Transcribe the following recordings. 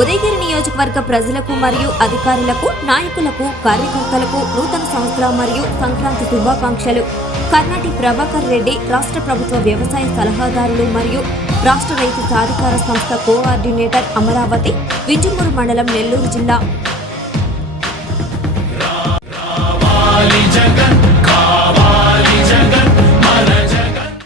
ఉదయగిరి నియోజకవర్గ ప్రజలకు మరియు అధికారులకు, నాయకులకు, కార్యకర్తలకు నూతన సంవత్సర మరియు సంక్రాంతి శుభాకాంక్షలు. కర్ణాటి ప్రభాకర్ రెడ్డి, రాష్ట్ర ప్రభుత్వ వ్యవసాయ సలహాదారులు మరియు రాష్ట్ర రైతు సాధికార సంస్థ కోఆర్డినేటర్, అమరావతి, వింజమూరు మండలం, నెల్లూరు జిల్లా.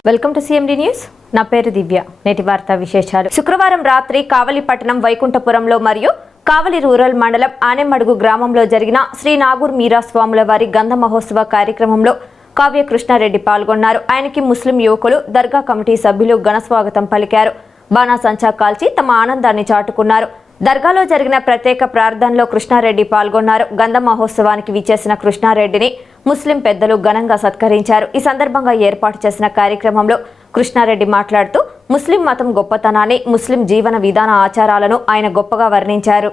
Welcome to CMD news. నా పేరు దివ్య. నేటి వార్తా విశేషాలు. శుక్రవారం రాత్రి కావలి పట్టణం వైకుంఠపురంలో మరియు కావలి రూరల్ మండలం ఆనెమడుగు గ్రామంలో జరిగిన శ్రీ నాగూర్ మీరా స్వాముల వారి గంధ మహోత్సవ కార్యక్రమంలో కావ్య కృష్ణారెడ్డి పాల్గొన్నారు. ఆయనకి ముస్లిం యువకులు, దర్గా కమిటీ సభ్యులు ఘన స్వాగతం పలికారు. బాణాసంచా కాల్చి తమ ఆనందాన్ని చాటుకున్నారు. దర్గాలో జరిగిన ప్రత్యేక ప్రార్థనలో కృష్ణారెడ్డి పాల్గొన్నారు. గంధ మహోత్సవానికి విచ్చేసిన కృష్ణారెడ్డిని ముస్లిం పెద్దలు ఘనంగా సత్కరించారు. ఈ సందర్భంగా ఏర్పాటు చేసిన కార్యక్రమంలో కృష్ణారెడ్డి మాట్లాడుతూ ముస్లిం మతం గొప్పతనాన్ని, ముస్లిం జీవన విధాన ఆచారాలను ఆయన గొప్పగా వర్ణించారు.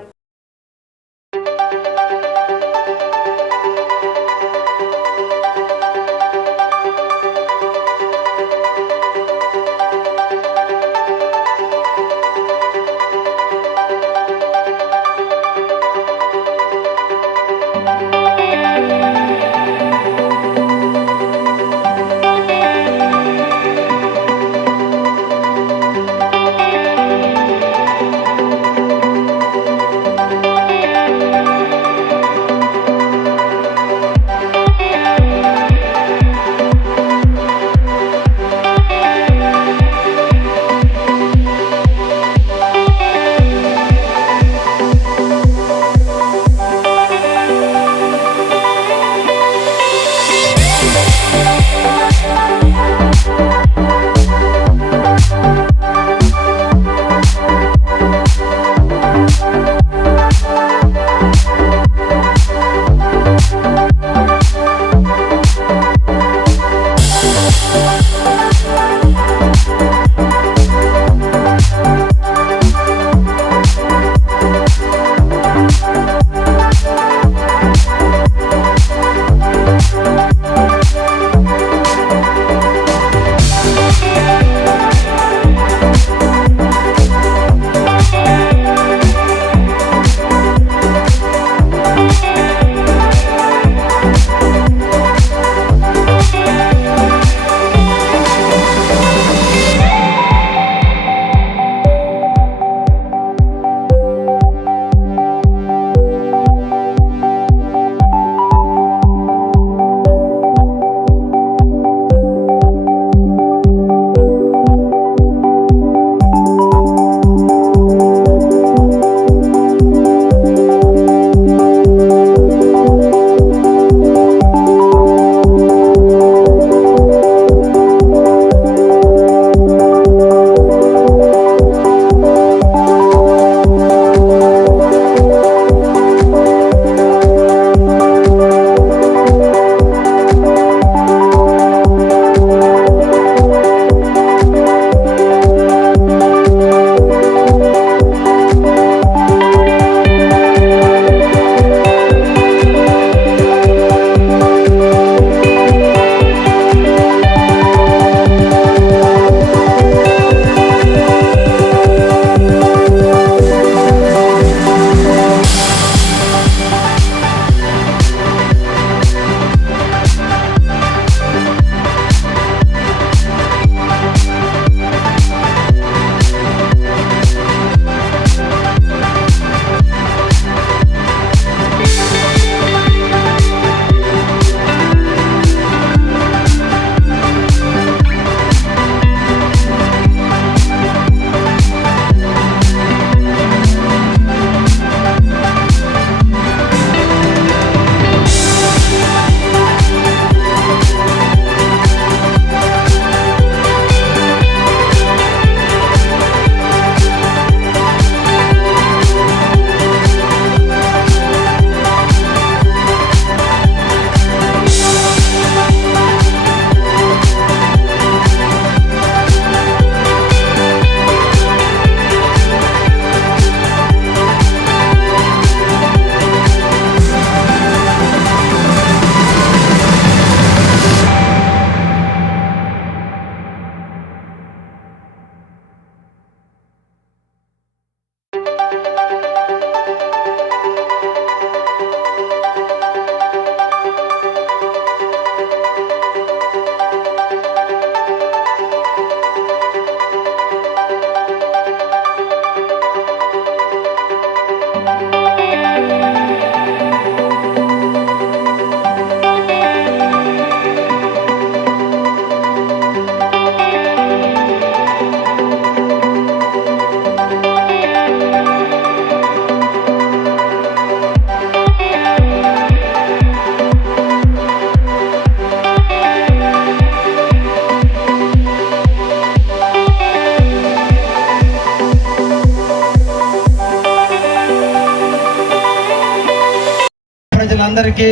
అందరికీ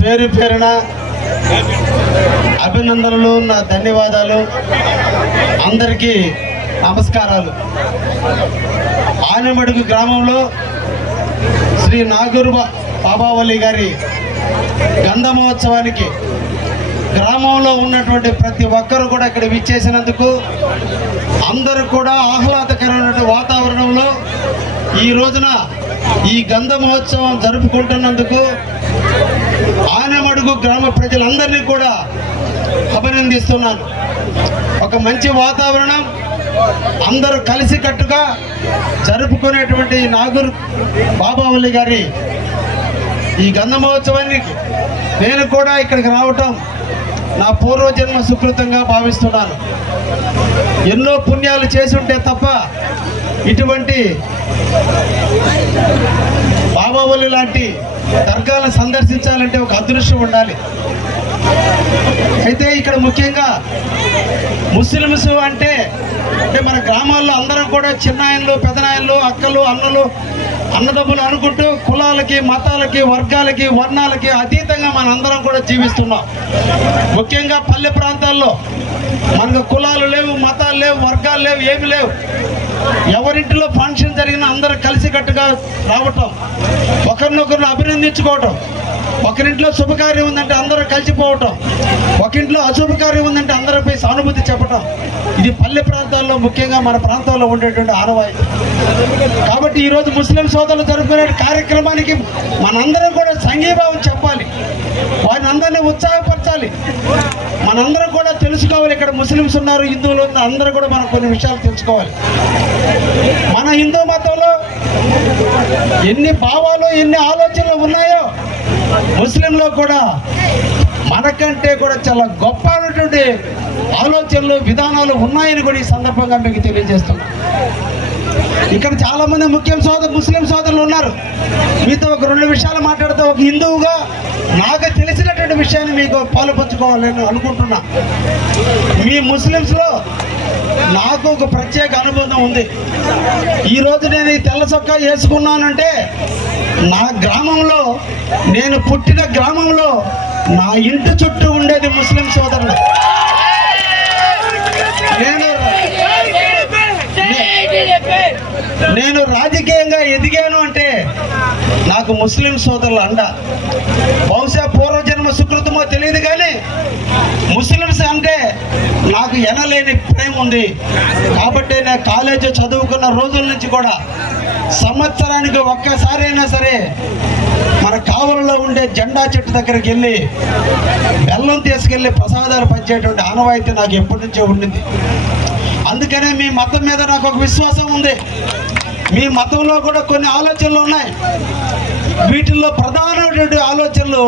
పేరు పేరున అభినందనలు, నా ధన్యవాదాలు. అందరికీ నమస్కారాలు. ఆనెమడుగు గ్రామంలో శ్రీ నాగూరు బాబావల్లి గారి గంధ మహోత్సవానికి గ్రామంలో ఉన్నటువంటి ప్రతి ఒక్కరు కూడా ఇక్కడ విచ్చేసినందుకు, అందరూ కూడా ఆహ్లాదకరమైన వాతావరణంలో ఈ రోజున ఈ గంధ మహోత్సవం జరుపుకుంటున్నందుకు ఆనెమడుగు గ్రామ ప్రజలందరినీ కూడా అభినందిస్తున్నాను. ఒక మంచి వాతావరణం, అందరూ కలిసికట్టుగా జరుపుకునేటువంటి నాగూరు బాబావల్లి గారి ఈ గంధ మహోత్సవానికి నేను కూడా ఇక్కడికి రావటం నా పూర్వజన్మ సుకృతంగా భావిస్తున్నాను. ఎన్నో పుణ్యాలు చేసి ఉంటే తప్ప ఇటువంటి బాబావల్లి లాంటి దర్గాలను సందర్శించాలంటే ఒక అదృష్టం ఉండాలి. అయితే ఇక్కడ ముఖ్యంగా ముస్లిమ్స్ అంటే మన గ్రామాల్లో అందరం కూడా చిన్నాయన్లు, పెదనాయన్లు, అక్కలు, అన్నలు, అన్నదమ్ములు అనుకుంటూ కులాలకి, మతాలకి, వర్గాలకి, వర్ణాలకి అతీతంగా మనందరం కూడా జీవిస్తున్నాం. ముఖ్యంగా పల్లె ప్రాంతాల్లో మనకు కులాలు లేవు, మతాలు లేవు, వర్గాలు లేవు, ఏమి లేవు. ఎవరింటిలో ఫంక్షన్ జరిగినా అందరూ కలిసికట్టుగా రావటం, ఒకరినొకరిని అభినందించుకోవటం, ఒకరింట్లో శుభకార్యం ఉందంటే అందరూ కలిసిపోవటం, ఒకింట్లో అశుభకార్యం ఉందంటే అందరిపై సానుభూతి చెప్పటం, ఇది పల్లె ప్రాంతాల్లో ముఖ్యంగా మన ప్రాంతాల్లో ఉండేటువంటి ఆనవాయితీ. కాబట్టి ఈరోజు ముస్లిం సోదరులు జరుపుకునే కార్యక్రమానికి మనందరం కూడా సంఘీభావం చెప్పాలి, వారిని అందరినీ ఉత్సాహపరచాలి. మనందరం కూడా తెలుసుకోవాలి, ఇక్కడ ముస్లిమ్స్ ఉన్నారు, హిందువులు ఉన్నారు, అందరూ కూడా మనం కొన్ని విషయాలు తెలుసుకోవాలి. మన హిందూ మతంలో ఎన్ని భావాలు, ఎన్ని ఆలోచనలు ఉన్నాయో ముస్లింలో కూడా మనకంటే కూడా చాలా గొప్ప అయినటువంటి ఆలోచనలు, విధానాలు ఉన్నాయని కూడా ఈ సందర్భంగా మీకు తెలియజేస్తున్నాను. ఇక్కడ చాలా మంది ముస్లిం సోదరులు ఉన్నారు. మీతో ఒక 2 విషయాలు మాట్లాడితే, ఒక హిందువుగా నాకు తెలిసినటువంటి విషయాన్ని మీకు పాలుపంచుకోవాలని అనుకుంటున్నా. మీ ముస్లిమ్స్లో నాకు ఒక ప్రత్యేక అనుబంధం ఉంది. ఈరోజు నేను ఈ తెల్ల చొక్కా వేసుకున్నానంటే నా గ్రామంలో, నేను పుట్టిన గ్రామంలో నా ఇంటి చుట్టూ ఉండేది ముస్లిం సోదరులు. నేను రాజకీయంగా ఎదిగాను అంటే నాకు ముస్లిం సోదరులు అండ. బహుశా పూర్వజన్మ సుకృతమో తెలియదు కానీ ముస్లిమ్స్ అంటే నాకు ఎనలేని ప్రేమ ఉంది. కాబట్టి నేను కాలేజీ చదువుకున్న రోజుల నుంచి కూడా సంవత్సరానికి ఒక్కసారి అయినా సరే మన కావలలో ఉండే జెండా చెట్టు దగ్గరికి వెళ్ళి బెల్లం తీసుకెళ్ళి ప్రసాదాలు పంచేటువంటి ఆనవాయితీ నాకు ఎప్పటి నుంచో ఉండింది. అందుకనే మీ మతం మీద నాకు ఒక విశ్వాసం ఉంది. మీ మతంలో కూడా కొన్ని ఆలోచనలు ఉన్నాయి. వీటిల్లో ప్రధానమైనటువంటి ఆలోచనలు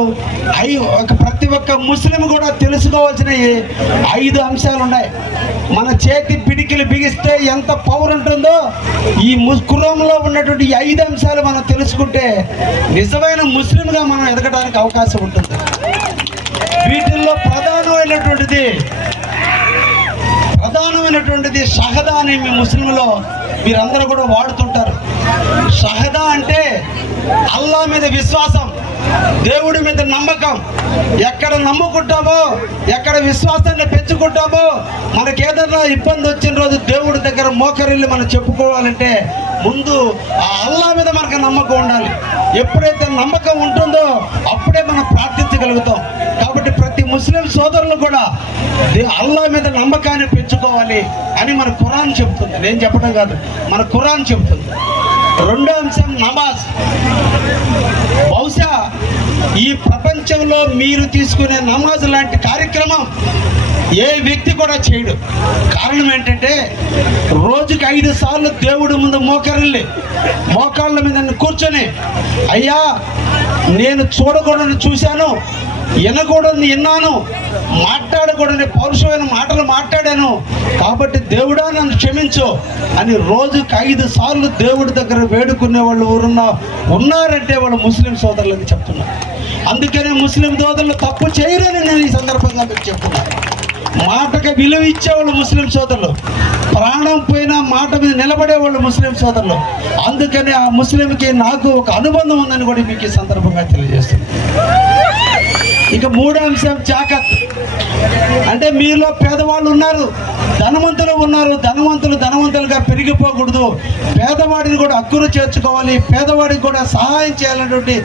ప్రతి ఒక్క ముస్లిం కూడా తెలుసుకోవాల్సిన 5 అంశాలు ఉన్నాయి. మన చేతి పిడికిలు బిగిస్తే ఎంత పవర్ ఉంటుందో ఈ ఖురాన్లో ఉన్నటువంటి 5 అంశాలు మనం తెలుసుకుంటే నిజమైన ముస్లింగా మనం ఎదగడానికి అవకాశం ఉంటుంది. వీటిల్లో ప్రధానమైనటువంటిది షహదా అని మీ ముస్లింలో మీరందరూ కూడా వాడుతుంటారు. షహదా అంటే అల్లా మీద విశ్వాసం, దేవుడి మీద నమ్మకం. ఎక్కడ నమ్ముకుంటామో, ఎక్కడ విశ్వాసాన్ని పెంచుకుంటామో, మనకి ఏదైనా ఇబ్బంది వచ్చిన రోజు దేవుడి దగ్గర మోకరిల్లి మనం చెప్పుకోవాలంటే ముందు ఆ అల్లా మీద మనకు నమ్మకం ఉండాలి. ఎప్పుడైతే నమ్మకం ఉంటుందో అప్పుడే మనం ప్రార్థించగలుగుతాం. కాబట్టి ప్రతి ముస్లిం సోదరులు కూడా అల్లా మీద నమ్మకాన్ని పెంచుకోవాలి అని మన ఖురాన్ చెప్తుంది. నేను చెప్పడం కాదు, మన ఖురాన్ చెప్తుంది. 2వ అంశం నమాజ్. బహుశా ఈ ప్రపంచంలో మీరు తీసుకునే నమాజ్ లాంటి కార్యక్రమం ఏ వ్యక్తి కూడా చేయడు. కారణం ఏంటంటే రోజుకి 5 సార్లు దేవుడి ముందు మోకరిల్లి మోకాళ్ళ మీద కూర్చొని, అయ్యా నేను చూడకూడని చూశాను, వినకూడని విన్నాను, మాట్లాడకూడని పౌరుషమైన మాటలు మాట్లాడాను, కాబట్టి దేవుడా నన్ను క్షమించు అని రోజుకి 5 సార్లు దేవుడి దగ్గర వేడుకునే వాళ్ళు ఉన్నారంటే వాళ్ళు ముస్లిం సోదరులని చెప్తున్నారు. అందుకనే ముస్లిం సోదరులు తప్పు చేయరని నేను ఈ సందర్భంగా మీకు చెప్తున్నాను. మాటకి విలువ ఇచ్చేవాళ్ళు ముస్లిం సోదరులు, ప్రాణం పోయినా మాట మీద నిలబడేవాళ్ళు ముస్లిం సోదరులు. అందుకని ఆ ముస్లింకి నాకు ఒక అనుబంధం ఉందని కూడా మీకు ఈ సందర్భంగా తెలియజేస్తుంది. ఇక మూడో అంశం జాకత్. అంటే మీలో పేదవాళ్ళు ఉన్నారు, ధనవంతులు ఉన్నారు. ధనవంతులుగా పెరిగిపోకూడదు. పేదవాడిని కూడా హక్కును చేర్చుకోవాలి, పేదవాడికి కూడా సహాయం చేయాలనేటువంటి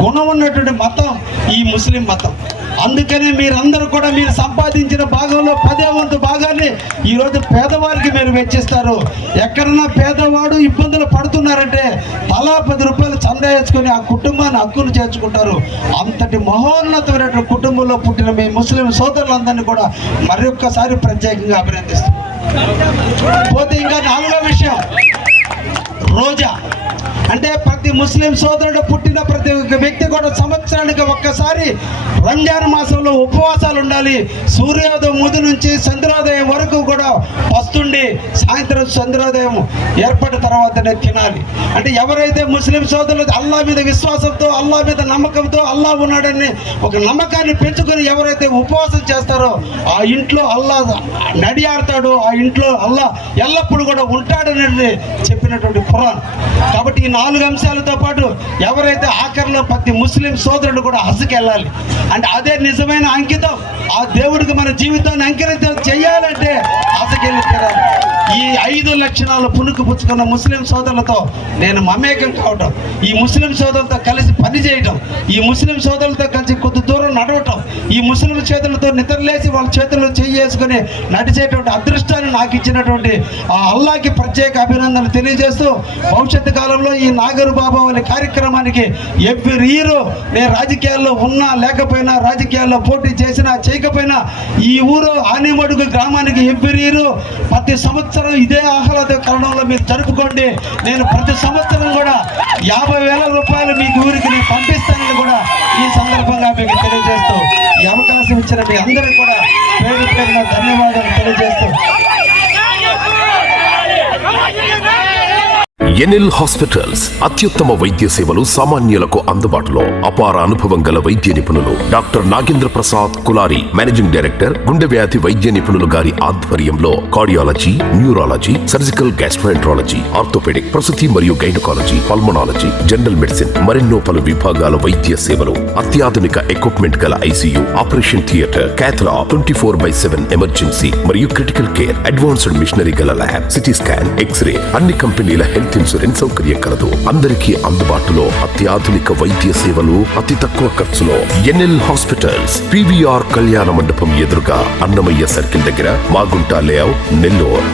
గుణం ఉన్నటువంటి మతం ఈ ముస్లిం మతం. అందుకనే మీరందరూ కూడా మీరు సంపాదించిన భాగంలో 10వ వంతు భాగాన్ని ఈరోజు పేదవారికి మీరు వెచ్చిస్తారు. ఎక్కడన్నా పేదవాడు ఇబ్బందులు పడుతున్నారంటే తలా 10 రూపాయలు చందా వేసుకొని ఆ కుటుంబాన్ని హక్కును చేర్చుకుంటారు. అంతటి మహోన్నతమైనటువంటి కుటుంబంలో పుట్టిన మీ ముస్లిం సోదరులందరినీ కూడా మరొక్కసారి ప్రత్యేకంగా అభినందిస్తాం. పోతే ఇంకా 4వ విషయం రోజా. అంటే ప్రతి ముస్లిం సోదరుడు పుట్టిన ప్రతి ఒక్క వ్యక్తి కూడా సంవత్సరానికి ఒక్కసారి రంజాన్ మాసంలో ఉపవాసాలు ఉండాలి. సూర్యోదయం ముందు నుంచి చంద్రోదయం వరకు కూడా వస్తుండి సాయంత్రం చంద్రోదయం ఏర్పడిన తర్వాతనే తినాలి. అంటే ఎవరైతే ముస్లిం సోదరులు అల్లా మీద విశ్వాసంతో, అల్లా మీద నమ్మకంతో, అల్లా ఉన్నాడని ఒక నమ్మకాన్ని పెంచుకొని ఎవరైతే ఉపవాసం చేస్తారో ఆ ఇంట్లో అల్లా నడియాడతాడు, ఆ ఇంట్లో అల్లా ఎల్లప్పుడూ కూడా ఉంటాడని చెప్పినటువంటి ఖురాన్. కాబట్టి ఈ 4 అంశాలతో పాటు ఎవరైతే ఆఖరిలో ప్రతి ముస్లిం సోదరుడు కూడా హజ్కి వెళ్ళాలి. అంటే అదే నిజమైన అంకితం. ఆ దేవుడికి మన జీవితాన్ని అంకితం చేయాలంటే హజ్కి వెళ్ళి తీరాలి. ఈ 5 లక్షణాలు పుణుకు పుచ్చుకున్న ముస్లిం సోదరులతో నేను మమేకం కావటం, ఈ ముస్లిం సోదరులతో కలిసి పని చేయటం, ఈ ముస్లిం సోదరులతో కలిసి కొద్ది దూరం నడవటం, ఈ ముస్లిం చేతులతో నిద్రలేసి వాళ్ళ చేతుల్లో చేసుకుని నడిచేటువంటి అదృష్టాన్ని నాకు ఇచ్చినటువంటి ఆ అల్లాకి ప్రత్యేక అభినందనలు తెలియజేస్తూ, భవిష్యత్తు కాలంలో ఈ నాగరు బాబా అనే కార్యక్రమానికి ఎవ్రీ ఇయర్ నేను రాజకీయాల్లో ఉన్నా లేకపోయినా, రాజకీయాల్లో పోటీ చేసినా చేయకపోయినా ఈ ఊరు ఆనేమడుగు గ్రామానికి ఎవ్రీ ఇయర్ ప్రతి సంవత్సరం ఇదే ఆహ్లాదకరణంలో మీరు జరుపుకోండి. నేను ప్రతి సంవత్సరం కూడా 50,000 రూపాయలు మీకు ఊరికి నేను పంపిస్తానని కూడా ఈ సందర్భంగా మీకు తెలియజేస్తూ, ఈ అవకాశం ఇచ్చిన మీ అందరికీ కూడా పేరు పేరున ధన్యవాదాలు తెలియజేస్తూ ఎన్ఎల్ హాస్పిటల్స్ అత్యుత్తమ వైద్య సేవలు సామాన్యులకు అందుబాటులో. అపార అనుభవం గల వైద్య నిపుణులు doctor Nagendra Prasad Kulari, managing director, గుండె వ్యాధి వైద్య నిపుణులు గారి ఆధ్వర్యంలో cardiology, neurology, surgical gastroenterology, orthopaedic, ప్రసూతి మరియు గైనకాలజీ, పల్మనాలజీ, జనరల్ మెడిసిన్ మరెన్నో పలు విభాగాల వైద్య సేవలు. అత్యాధునిక ఎక్విప్మెంట్ గల ICU, operation theatre, cath lab, 24/7 emergency మరియు క్రిటికల్ కేర్, అడ్వాన్స్డ్ మిషనరీ గల ల్యాబ్, సిటీ స్కాన్, ఎక్స్రే, అన్ని కంపెనీల హెల్త్ ఇన్సూరెన్స్ సౌకర్యం కలదు. అందరికీ అందుబాటులో అత్యాధునిక వైద్య సేవలు అతి తక్కువ ఖర్చులో. ఎన్ఎల్ హాస్పిటల్స్, PVR కళ్యాణ మండపం ఎదురుగా, అన్నమయ్య సర్కిల్ దగ్గర, మాగుంట లేఅవుట్, నెల్లూరు.